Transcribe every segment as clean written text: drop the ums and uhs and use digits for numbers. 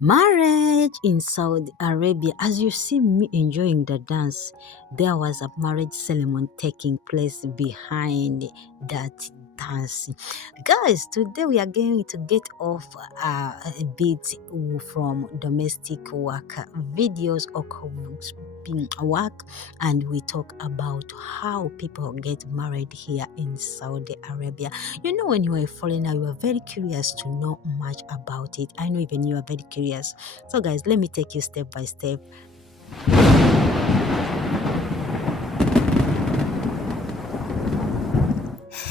Marriage in Saudi Arabia. As you see me enjoying the dance, there was a marriage ceremony taking place behind that dance. Guys, today we are going to get off a bit from domestic work videos or work, and we talk about how people get married here in Saudi Arabia. You know, when you are a foreigner, you are very curious to know much about it. I know even you are very curious. So, guys, let me take you step by step.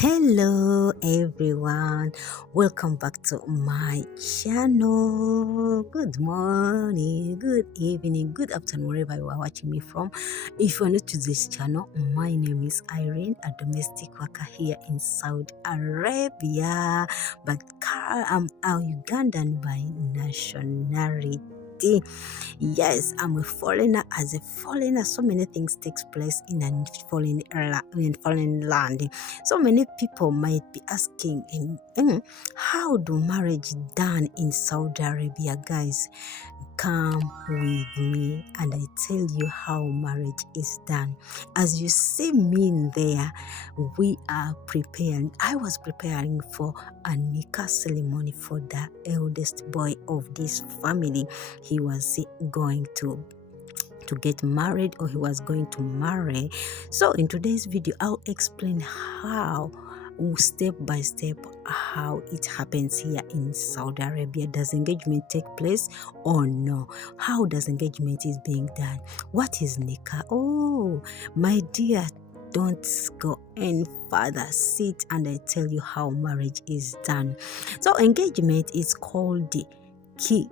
Hello everyone, welcome back to my channel. Good morning, good evening, good afternoon, wherever you are watching me from. If you are new to this channel, my name is Irene, a domestic worker here in Saudi Arabia, but I'm a Ugandan by nationality. Yes, I'm a foreigner. As a foreigner, so many things takes place in a foreign land. So many people might be asking, how do marriage done in Saudi Arabia, guys? Come with me and I tell you how marriage is done. As you see me there, we are preparing. I was preparing for a Nika ceremony for the eldest boy of this family. He was going to get married, or he was going to marry. So in today's video, I'll explain how step by step how it happens here in Saudi Arabia. Does engagement take place or no? How does engagement is being done? What is Nika? Oh my dear, don't go any further. Sit and I tell you how marriage is done. So engagement is called the khitbah.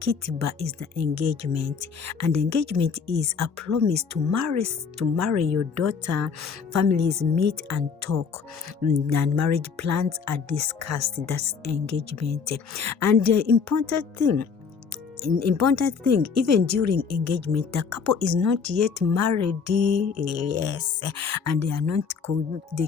Khitbah is the engagement, and engagement is a promise to marry your daughter. Families meet and talk, and marriage plans are discussed. That's engagement. And the important thing, even during engagement, the couple is not yet married. Yes, and they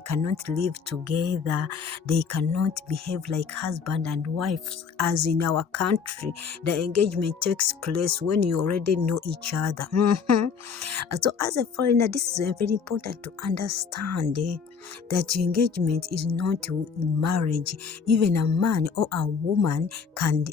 cannot live together. They cannot behave like husband and wife as in our country. The engagement takes place when you already know each other. So as a foreigner, this is very important to understand that engagement is not marriage. Even a man or a woman can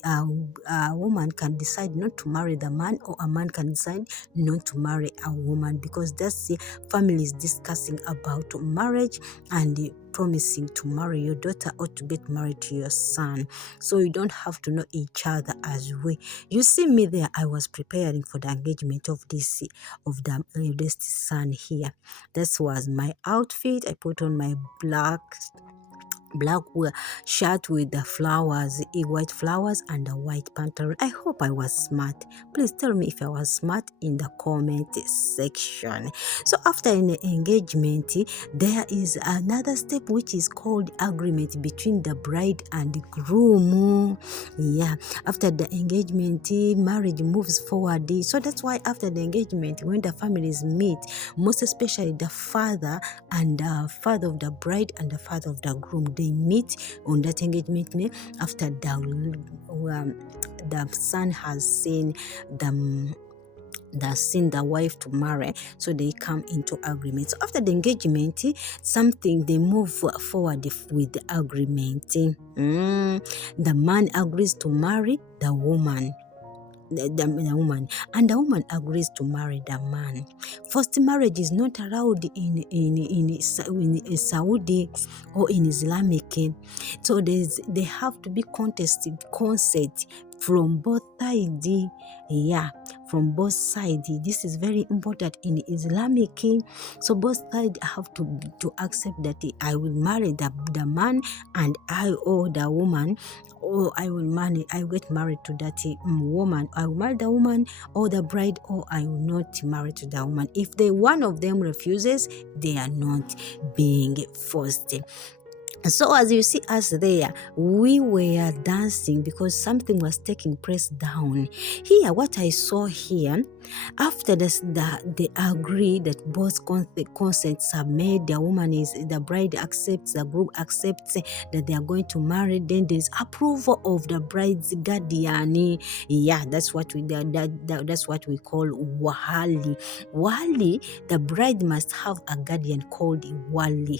decide not to marry the man, or a man can decide not to marry a woman, because that's the families discussing about marriage and promising to marry your daughter or to get married to your son. So you don't have to know each other as we. You see me there, I was preparing for the engagement of the eldest son here. This was my outfit. I put on my black shirt with the flowers, white flowers, and a white pantalon. I hope I was smart. Please tell me if I was smart in the comment section. So after an engagement, there is another step which is called agreement between the bride and the groom. Yeah, after the engagement, marriage moves forward. So that's why after the engagement, when the families meet, most especially the father and the father of the bride and the father of the groom, they meet on that engagement after the son has seen the wife to marry, so they come into agreement. So after the engagement, they move forward with the agreement. The man agrees to marry the woman. The woman, and the woman agrees to marry the man. Forced marriage is not allowed in Saudi or in Islamic. So they have to be consent from both sides. Yeah, from both sides. This is very important in Islamic. So both sides have to accept that I will marry the man, and I owe the woman, or I get married to that woman. I will marry the woman or the bride, or I will not marry to the woman. If one of them refuses, they are not being forced. So as you see us there, we were dancing because something was taking place down here. What I saw here, after this, they agree that both consents are made. The bride accepts, the group accepts that they are going to marry. Then there's approval of the bride's guardian. Yeah, that's what that's what we call wali. Wali, the bride must have a guardian called wali.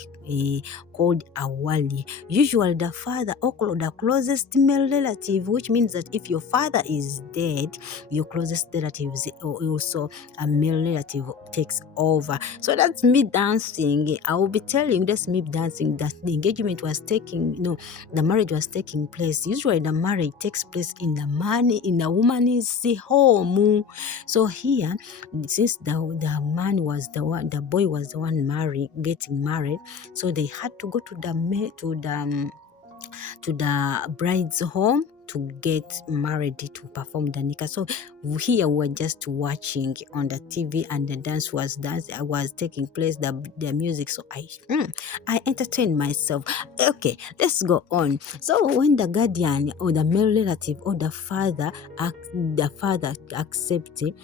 Called a wali. Usually the father or the closest male relative, which means that if your father is dead, your closest relative is also a male relative takes over. So that's me dancing. I will be telling you that's me dancing that the engagement was the marriage was taking place. Usually the marriage takes place in the woman's home. So here, since the man was the boy was the one getting married, so they had to go to the bride's home to get married to perform the Nika. So here we're just watching on the TV, and the dance was taking place, the music. So I entertained myself. Okay, let's go on. So when the guardian or the male relative or the father accepts it,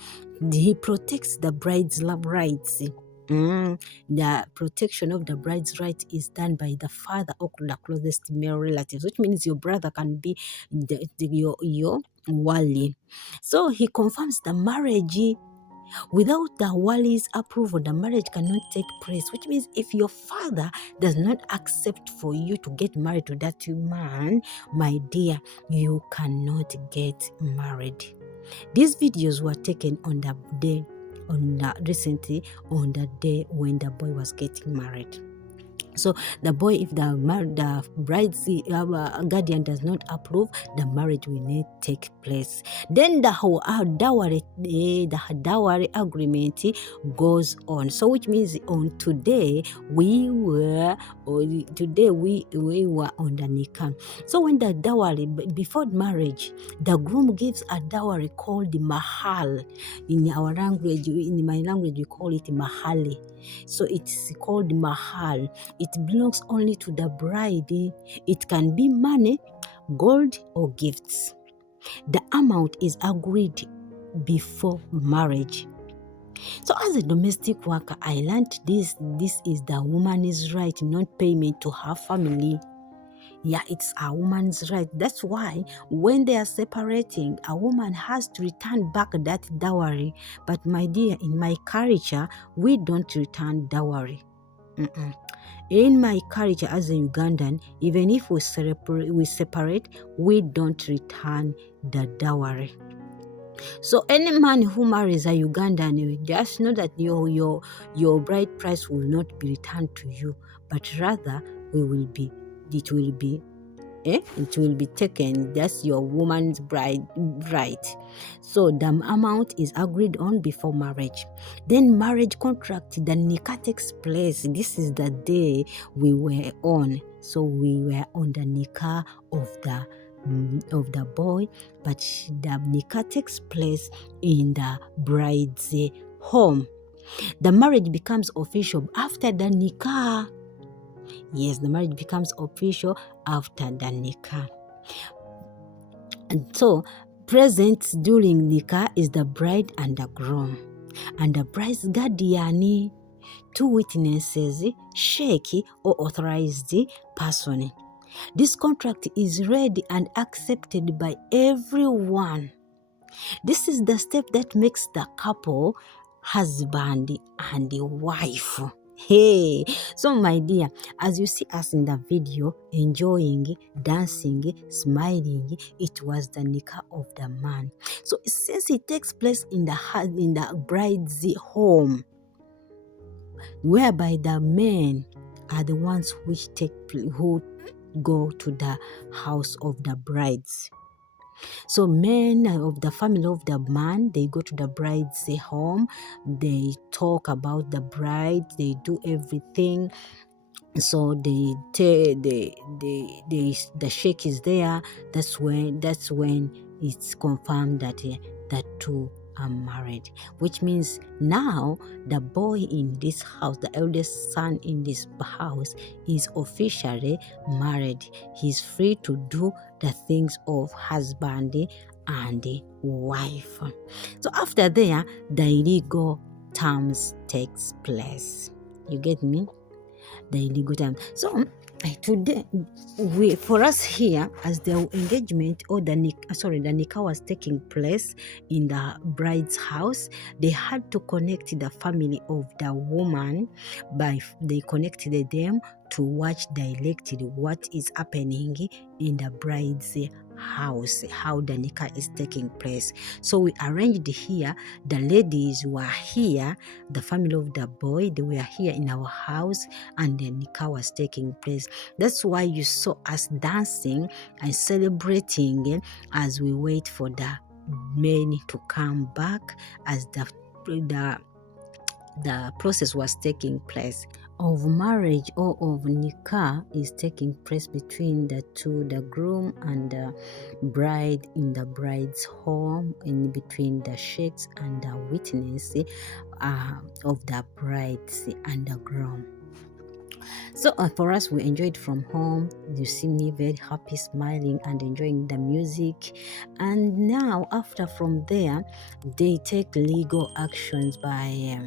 he protects the bride's rights. The protection of the bride's right is done by the father or the closest male relatives, which means your brother can be your wali. So he confirms the marriage. Without the wali's approval, the marriage cannot take place, which means if your father does not accept for you to get married to that man, my dear, you cannot get married. These videos were taken recently on the day when the boy was getting married. So the boy, if the bride's guardian does not approve, the marriage will not take place. Then the dowry agreement goes on. So which means on today we were on the Nika. So when the dowry, before marriage, the groom gives a dowry called the mahr. In our language, in my language, we call it mahali. So it's called mahr. It belongs only to the bride. It can be money, gold, or gifts. The amount is agreed before marriage. So as a domestic worker, I learned this. This is the woman's right, not payment to her family. Yeah, it's a woman's right. That's why when they are separating, a woman has to return back that dowry. But my dear, in my culture, we don't return dowry. In my culture as a Ugandan, even if we separate, we don't return the dowry. So any man who marries a Ugandan, just know that your bride price will not be returned to you, but rather it will be taken. That's your woman's bride right. So the amount is agreed on before marriage. Then marriage contract, the Nika takes place. This is the day we were on. So we were on the Nika of the boy, but the Nika takes place in the bride's home. The marriage becomes official after the Nika. Yes, the marriage becomes official after the Nika. And so, present during Nika is the bride and the groom. And the bride's guardian, 2 witnesses, sheikh or authorized person. This contract is read and accepted by everyone. This is the step that makes the couple husband and wife. Hey, so my dear, as you see us in the video, enjoying, dancing, smiling, it was the Nika of the man. So since it takes place in the bride's home, whereby the men are the ones who go to the house of the brides. So men of the family of the man, they go to the bride's home, they talk about the bride, they do everything. So the sheikh is there. That's when it's confirmed that the two are married, which means now the boy in this house, the eldest son in this house, is officially married. He's free to do the things of husband and wife. So after there, the legal terms takes place. You get me? The illegal term. So today, for us here, as the engagement or the Nika was taking place in the bride's house, they had to connect the family of the woman they connected them to watch directly what is happening in the bride's house, how the Nika is taking place. So we arranged here, the ladies were here, the family of the boy, they were here in our house, and the Nika was taking place. That's why you saw us dancing and celebrating as we wait for the men to come back, as the process was taking place of marriage or of Nika is taking place between the two, the groom and the bride, in the bride's home, in between the sheikhs and the witness of the bride and the groom. So for us, we enjoyed from home. You see me very happy, smiling and enjoying the music. And now after from there, they take legal actions by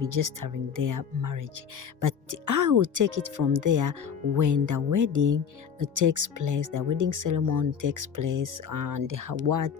registering their marriage. But I will take it from there when the wedding takes place, the wedding ceremony takes place, and what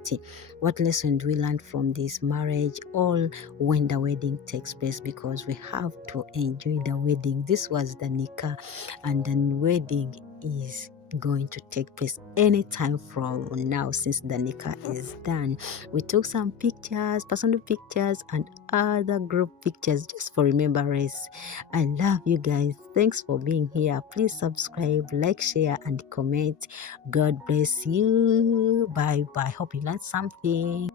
lesson do we learn from this marriage, all when the wedding takes place, because we have to enjoy the wedding. This was the Nika, and the wedding is going to take place anytime from now. Since the Nika is done, we took some pictures, personal pictures and other group pictures, just for remembrance. I love you guys. Thanks for being here. Please subscribe, like, share and comment. God bless you. Bye bye. Hope you learned something.